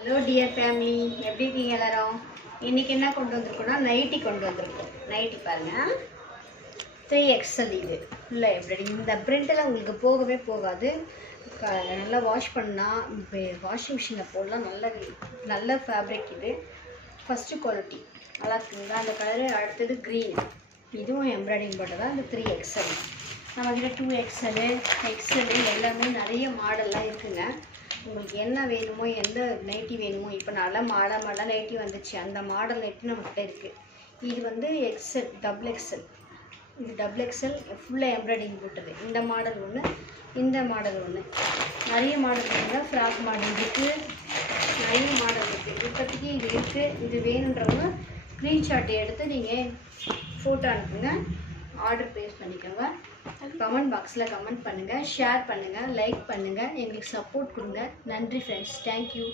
Hello dear family, எப்படி இருக்கீங்க எல்லாரும்? இன்றைக்கி என்ன கொண்டு வந்திருக்கோன்னா நைட்டி கொண்டு வந்திருக்கோம். நைட்டி பாருங்கள், 3XL. இது ஃபுல்லாக எப்படி இந்த பிரிண்டெல்லாம் உங்களுக்கு போகவே போகாது. நல்லா வாஷ் பண்ணால் வாஷிங் மிஷினில் போடலாம். நல்ல ஃபேப்ரிக். இது ஃபஸ்ட்டு குவாலிட்டி நல்லா இருக்குங்களா? அந்த கலரு. அடுத்தது க்ரீன், இதுவும் எம்ப்ராய்டிங் போட்டதான். இந்த 3XL. நம்மக்கிட்ட 2XL, XL எல்லாமே நிறைய மாடல்லாம் இருக்குதுங்க. உங்களுக்கு என்ன வேணுமோ, எந்த நைட்டி வேணுமோ, இப்போ நல்ல மாடல் நைட்டி வந்துச்சு, அந்த மாடல் நைட்டி நம்மகிட்ட இருக்குது. இது வந்து எக்ஸல், டபுள் எக்ஸல். இது டபுள் எக்ஸல் ஃபுல்லாக எம்ப்ராய்டிங் போட்டது. இந்த மாடல் ஒன்று, இந்த மாடல் ஒன்று. நிறைய மாடல் இருக்குங்க. ஃப்ராக் மாடல் இருக்குது, நிறைய மாடல் இருக்குது. இப்போதைக்கு இது இருக்குது. இது வேணுன்றவங்க ஸ்க்ரீன்ஷாட் எடுத்து நீங்கள் ஃபோட்டோ அனுப்புங்க, ஆர்டர் ப்ளேஸ் பண்ணிக்கோங்க. கமெண்ட் பாக்ஸில் கமெண்ட் பண்ணுங்கள், ஷேர் பண்ணுங்கள், லைக் பண்ணுங்கள், எங்களுக்கு சப்போர்ட் கொடுங்க. நன்றி ஃப்ரெண்ட்ஸ், தேங்க்யூ.